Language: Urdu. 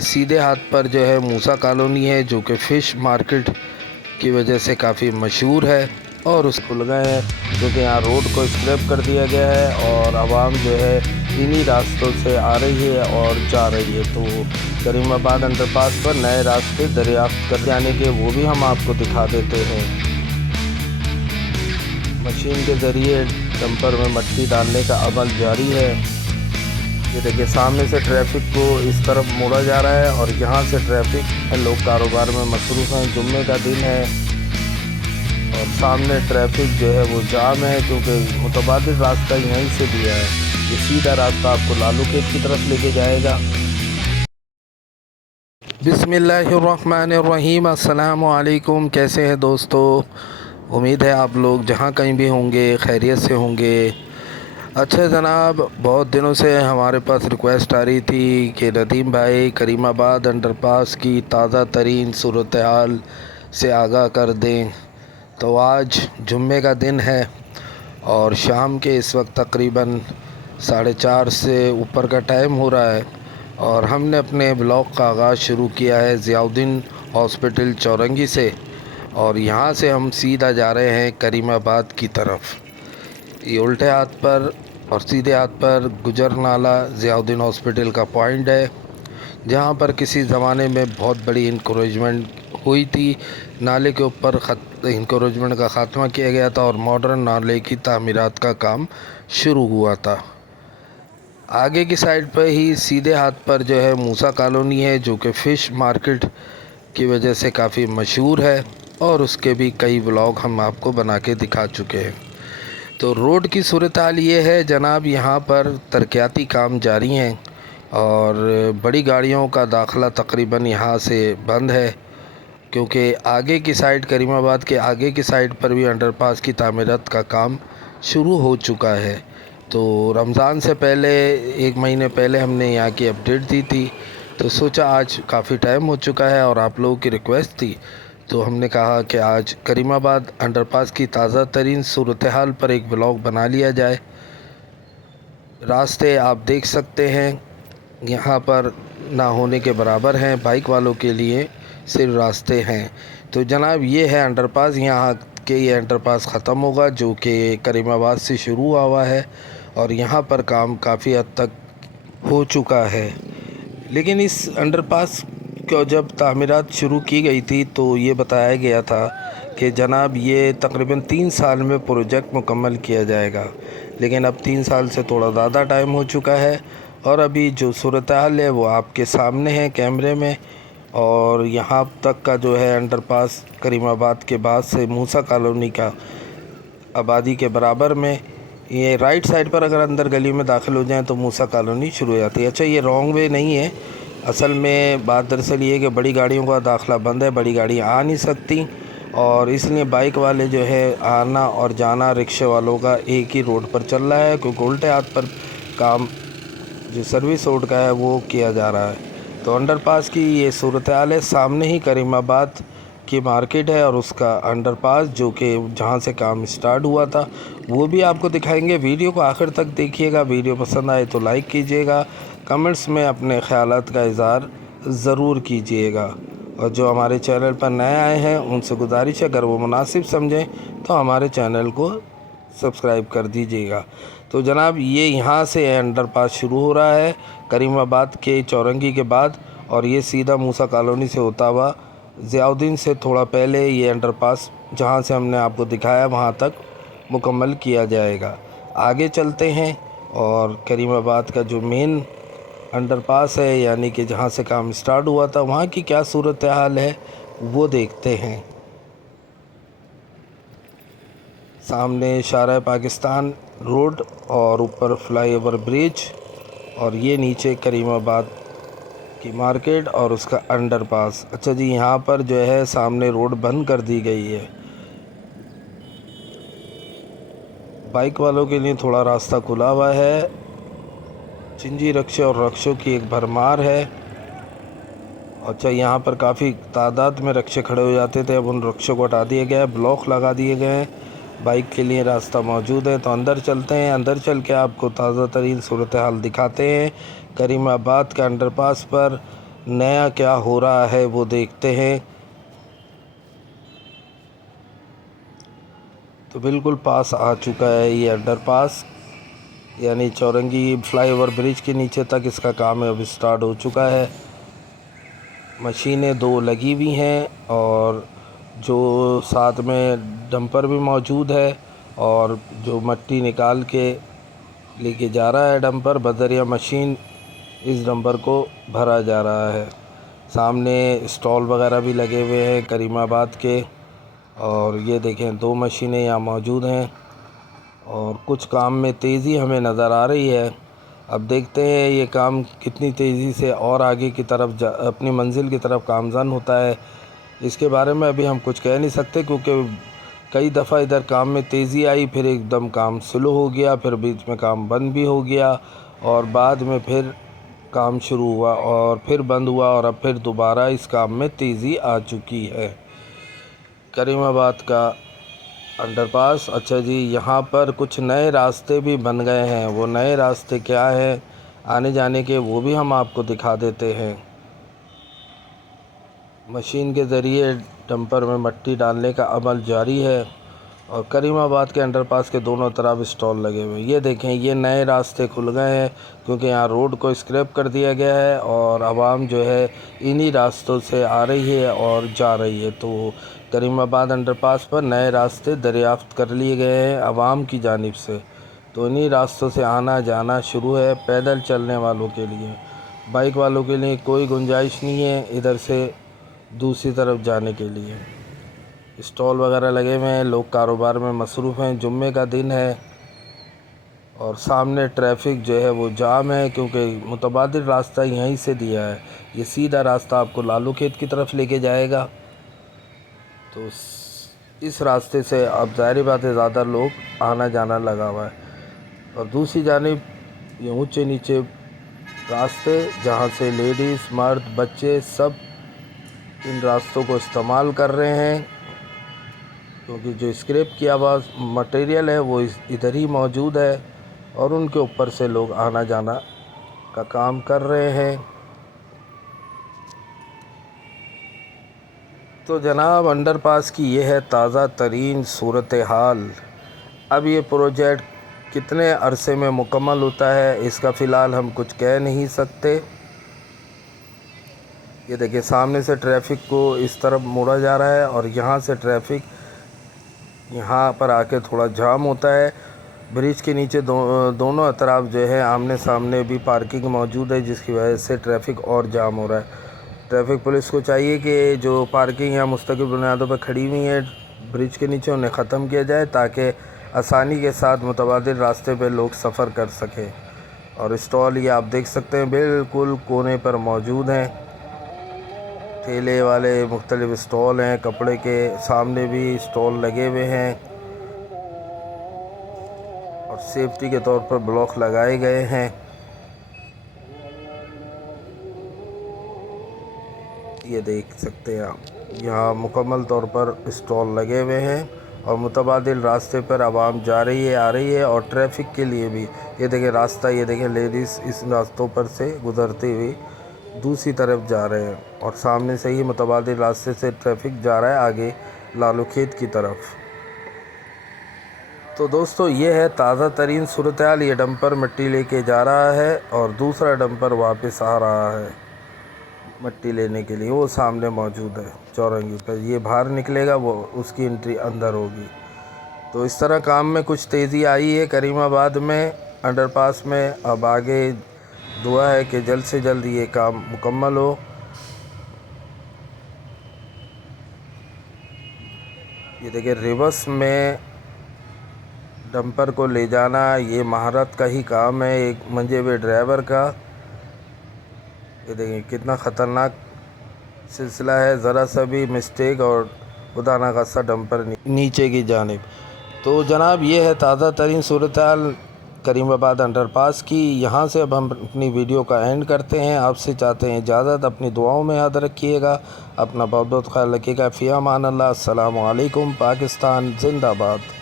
سیدھے ہاتھ پر جو ہے موسیٰ کالونی ہے، جو کہ فش مارکیٹ کی وجہ سے کافی مشہور ہے، اور اس کھل گئے ہیں کیونکہ یہاں روڈ کو اسکریپ کر دیا گیا ہے اور عوام جو ہے انہی راستوں سے آ رہی ہے اور جا رہی ہے۔ تو کریم آباد انڈر پاس پر نئے راستے دریافت کر جانے کے وہ بھی ہم آپ کو دکھا دیتے ہیں۔ مشین کے ذریعے ڈمپر میں مٹی ڈالنے کا عمل جاری ہے۔ یہ دیکھیں سامنے سے ٹریفک کو اس طرف موڑا جا رہا ہے اور یہاں سے ٹریفک، لوگ کاروبار میں مصروف ہیں، جمعے کا دن ہے اور سامنے ٹریفک جو ہے وہ جام ہے کیونکہ متبادل راستہ یہیں سے دیا ہے۔ یہ سیدھا راستہ آپ کو لالو کھیت کی طرف لے کے جائے گا۔ بسم اللہ الرحمن الرحیم۔ السلام علیکم، کیسے ہیں دوستو؟ امید ہے آپ لوگ جہاں کہیں بھی ہوں گے خیریت سے ہوں گے۔ اچھا جناب، بہت دنوں سے ہمارے پاس ریکویسٹ آ رہی تھی کہ ندیم بھائی کریم آباد انڈر پاس کی تازہ ترین صورتحال سے آگاہ کر دیں۔ تو آج جمعے کا دن ہے اور شام کے اس وقت تقریباً 4:30 سے اوپر کا ٹائم ہو رہا ہے اور ہم نے اپنے بلاگ کا آغاز شروع کیا ہے ضیاء الدین ہاسپٹل چورنگی سے، اور یہاں سے ہم سیدھا جا رہے ہیں کریم آباد کی طرف۔ یہ الٹے ہاتھ پر اور سیدھے ہاتھ پر گجر نالہ ضیاء الدین ہاسپٹل کا پوائنٹ ہے، جہاں پر کسی زمانے میں بہت بڑی انکروچمنٹ ہوئی تھی۔ نالے کے اوپر انکروچمنٹ کا خاتمہ کیا گیا تھا اور ماڈرن نالے کی تعمیرات کا کام شروع ہوا تھا۔ آگے کی سائڈ پہ ہی سیدھے ہاتھ پر جو ہے موسیٰ کالونی ہے، جو کہ فش مارکیٹ کی وجہ سے کافی مشہور ہے، اور اس کے بھی کئی ولاگ ہم آپ کو بنا کے دکھا چکے ہیں۔ تو روڈ کی صورتحال یہ ہے جناب، یہاں پر ترقیاتی کام جاری ہیں اور بڑی گاڑیوں کا داخلہ تقریباً یہاں سے بند ہے، کیونکہ آگے کی سائڈ کریم آباد کے آگے کی سائڈ پر بھی انڈر پاس کی تعمیرات کا کام شروع ہو چکا ہے۔ تو رمضان سے پہلے 1 مہینے پہلے ہم نے یہاں کی اپڈیٹ دی تھی، تو سوچا آج کافی ٹائم ہو چکا ہے اور آپ لوگوں کی ریکویسٹ تھی، تو ہم نے کہا کہ آج کریم آباد انڈر پاس کی تازہ ترین صورتحال پر ایک بلاگ بنا لیا جائے۔ راستے آپ دیکھ سکتے ہیں یہاں پر نہ ہونے کے برابر ہیں، بائک والوں کے لیے صرف راستے ہیں۔ تو جناب یہ ہے انڈر پاس، یہاں کے یہ انڈر پاس ختم ہوگا جو کہ کریم آباد سے شروع ہوا ہے اور یہاں پر کام کافی حد تک ہو چکا ہے۔ لیکن اس انڈر پاس کو جب تعمیرات شروع کی گئی تھی تو یہ بتایا گیا تھا کہ جناب یہ تقریباً 3 سال میں پروجیکٹ مکمل کیا جائے گا، لیکن اب 3 سال سے تھوڑا زیادہ ٹائم ہو چکا ہے اور ابھی جو صورتحال ہے وہ آپ کے سامنے ہے کیمرے میں۔ اور یہاں تک کا جو ہے انڈر پاس کریم آباد کے بعد سے موسیٰ کالونی کا آبادی کے برابر میں، یہ رائٹ سائڈ پر اگر اندر گلی میں داخل ہو جائیں تو موسیٰ کالونی شروع ہو جاتی ہے۔ اچھا یہ رانگ وے نہیں ہے، اصل میں بات دراصل یہ ہے کہ بڑی گاڑیوں کا داخلہ بند ہے، بڑی گاڑیاں آ نہیں سکتی، اور اس لیے بائک والے جو ہے آنا اور جانا رکشے والوں کا ایک ہی روڈ پر چل رہا ہے، کیونکہ الٹے ہاتھ پر کام جو سروس روڈ کا ہے وہ کیا جا رہا ہے۔ تو انڈر پاس کی یہ صورتحال ہے، سامنے ہی کریم آباد کی مارکیٹ ہے اور اس کا انڈر پاس جو کہ جہاں سے کام سٹارٹ ہوا تھا وہ بھی آپ کو دکھائیں گے۔ ویڈیو کو آخر تک دیکھیے گا، ویڈیو پسند آئے تو لائک کیجیے گا، کمنٹس میں اپنے خیالات کا اظہار ضرور کیجیے گا، اور جو ہمارے چینل پر نئے آئے ہیں ان سے گزارش ہے اگر وہ مناسب سمجھیں تو ہمارے چینل کو سبسکرائب کر دیجیے گا۔ تو جناب یہ یہاں سے انڈر پاس شروع ہو رہا ہے کریم آباد کے چورنگی کے بعد، اور یہ سیدھا موسیٰ کالونی سے ہوتا ہوا ضیاء الدین سے تھوڑا پہلے یہ انڈر پاس جہاں سے ہم نے آپ کو دکھایا وہاں تک مکمل کیا جائے گا۔ آگے چلتے ہیں اور کریم آباد کا جو مین انڈر پاس ہے یعنی کہ جہاں سے کام سٹارٹ ہوا تھا وہاں کی کیا صورتحال ہے وہ دیکھتے ہیں۔ سامنے شارع پاکستان روڈ اور اوپر فلائی اوور برج، اور یہ نیچے کریم آباد کی مارکیٹ اور اس کا انڈر پاس۔ اچھا جی، یہاں پر جو ہے سامنے روڈ بند کر دی گئی ہے، بائک والوں کے لیے تھوڑا راستہ کھلا ہوا ہے، چنجی رکشے اور رکشوں کی ایک بھرمار ہے۔ اچھا یہاں پر کافی تعداد میں رکشے کھڑے ہو جاتے تھے، اب ان رکشوں کو ہٹا دیا گیا ہے، بلاک لگا دیے گئے ہیں، بائک کے لیے راستہ موجود ہے۔ تو اندر چلتے ہیں، اندر چل کے آپ کو تازہ ترین صورتحال دکھاتے ہیں۔ کریم آباد کا انڈر پاس پر نیا کیا ہو رہا ہے وہ دیکھتے ہیں۔ تو بالکل پاس آ چکا ہے یہ انڈر پاس، یعنی چورنگی فلائی اوور برج کے نیچے تک اس کا کام اب اسٹارٹ ہو چکا ہے۔ مشینیں 2 لگی ہوئی ہیں اور جو ساتھ میں ڈمپر بھی موجود ہے، اور جو مٹی نکال کے لے کے جا رہا ہے ڈمپر بذریعہ مشین، اس ڈمپر کو بھرا جا رہا ہے۔ سامنے اسٹال وغیرہ بھی لگے ہوئے ہیں کریم آباد کے، اور یہ دیکھیں 2 مشینیں یہاں موجود ہیں، اور کچھ کام میں تیزی ہمیں نظر آ رہی ہے۔ اب دیکھتے ہیں یہ کام کتنی تیزی سے اور آگے کی طرف اپنی منزل کی طرف گامزن ہوتا ہے۔ اس کے بارے میں ابھی ہم کچھ کہہ نہیں سکتے، کیونکہ کئی دفعہ ادھر کام میں تیزی آئی، پھر ایک دم کام سلو ہو گیا، پھر بیچ میں کام بند بھی ہو گیا، اور بعد میں پھر کام شروع ہوا اور پھر بند ہوا، اور اب پھر دوبارہ اس کام میں تیزی آ چکی ہے۔ کریم آباد کا انڈر پاس، اچھا جی، یہاں پر کچھ نئے راستے بھی بن گئے ہیں۔ وہ نئے راستے کیا ہیں آنے جانے کے، وہ بھی ہم آپ کو دکھا دیتے ہیں۔ مشین کے ذریعے ڈمپر میں مٹی ڈالنے کا عمل جاری ہے، اور کریم آباد کے انڈر پاس کے دونوں طرف اسٹال لگے ہوئے ہیں۔ یہ دیکھیں یہ نئے راستے کھل گئے ہیں، کیونکہ یہاں روڈ کو اسکریپ کر دیا گیا ہے، اور عوام جو ہے انہی راستوں سے آ رہی ہے اور جا رہی ہے۔ تو کریم آباد انڈر پاس پر نئے راستے دریافت کر لیے گئے ہیں عوام کی جانب سے، تو انہی راستوں سے آنا جانا شروع ہے۔ پیدل چلنے والوں کے لیے، بائک والوں کے لیے کوئی گنجائش نہیں ہے ادھر سے دوسری طرف جانے کے لیے۔ اسٹال وغیرہ لگے ہوئے ہیں، لوگ کاروبار میں مصروف ہیں، جمعے کا دن ہے، اور سامنے ٹریفک جو ہے وہ جام ہے، کیونکہ متبادل راستہ یہیں سے دیا ہے۔ یہ سیدھا راستہ آپ کو لالو کھیت کی طرف لے کے جائے گا، تو اس راستے سے اب ظاہر بات ہے زیادہ لوگ آنا جانا لگا ہوا ہے۔ اور دوسری جانب یہ اونچے نیچے راستے، جہاں سے لیڈیز، مرد، بچے سب ان راستوں کو استعمال کر رہے ہیں، کیونکہ جو اسکریپ کیا ہوا مٹیریل ہے وہ ادھر ہی موجود ہے، اور ان کے اوپر سے لوگ آنا جانا کا کام کر رہے ہیں۔ تو جناب انڈر پاس کی یہ ہے تازہ ترین صورتحال۔ اب یہ پروجیکٹ کتنے عرصے میں مکمل ہوتا ہے اس کا فی الحال ہم کچھ کہہ نہیں سکتے۔ یہ دیکھیں سامنے سے ٹریفک کو اس طرف موڑا جا رہا ہے، اور یہاں سے ٹریفک یہاں پر آ کے تھوڑا جام ہوتا ہے۔ برج کے نیچے دونوں اطراف جو ہے آمنے سامنے بھی پارکنگ موجود ہے، جس کی وجہ سے ٹریفک اور جام ہو رہا ہے۔ ٹریفک پولیس کو چاہیے کہ جو پارکنگ یہاں مستقل بنیادوں پر کھڑی ہوئی ہیں برج کے نیچے، انہیں ختم کیا جائے، تاکہ آسانی کے ساتھ متبادل راستے پہ لوگ سفر کر سکیں۔ اور اسٹال یہ آپ دیکھ سکتے ہیں بالکل کونے پر موجود ہیں، ٹھیلے والے مختلف اسٹال ہیں، کپڑے کے سامنے بھی اسٹال لگے ہوئے ہیں، اور سیفٹی کے طور پر بلاک لگائے گئے ہیں۔ یہ دیکھ سکتے ہیں آپ، یہاں مکمل طور پر اسٹال لگے ہوئے ہیں، اور متبادل راستے پر عوام جا رہی ہے آ رہی ہے، اور ٹریفک کے لیے بھی یہ دیکھیں راستہ، یہ دیکھیں لیڈیز اس راستوں پر سے گزرتے ہوئے دوسری طرف جا رہے ہیں، اور سامنے سے ہی متبادل راستے سے ٹریفک جا رہا ہے آگے لالو کھیت کی طرف۔ تو دوستو یہ ہے تازہ ترین صورتحال۔ یہ ڈمپر مٹی لے کے جا رہا ہے، اور دوسرا ڈمپر واپس آ رہا ہے مٹی لینے کے لیے، وہ سامنے موجود ہے چورنگی پر۔ یہ باہر نکلے گا، وہ اس کی انٹری اندر ہوگی۔ تو اس طرح کام میں کچھ تیزی آئی ہے کریم آباد میں انڈر پاس میں۔ اب آگے دعا ہے کہ جلد سے جلد یہ کام مکمل ہو۔ یہ دیکھیں ریورس میں ڈمپر کو لے جانا یہ مہارت کا ہی کام ہے ایک منجے ہوئے ڈرائیور کا۔ یہ دیکھیں کتنا خطرناک سلسلہ ہے، ذرا سا بھی مسٹیک اور خدا نخواستہ ڈمپر نیچے کی جانب۔ تو جناب یہ ہے تازہ ترین صورتحال کریم آباد انڈر پاس کی۔ یہاں سے اب ہم اپنی ویڈیو کا اینڈ کرتے ہیں، آپ سے چاہتے ہیں اجازت، اپنی دعاؤں میں یاد رکھیے گا، اپنا بہت بہت خیال رکھیے گا۔ فی امان اللہ، السلام علیکم، پاکستان زندہ باد۔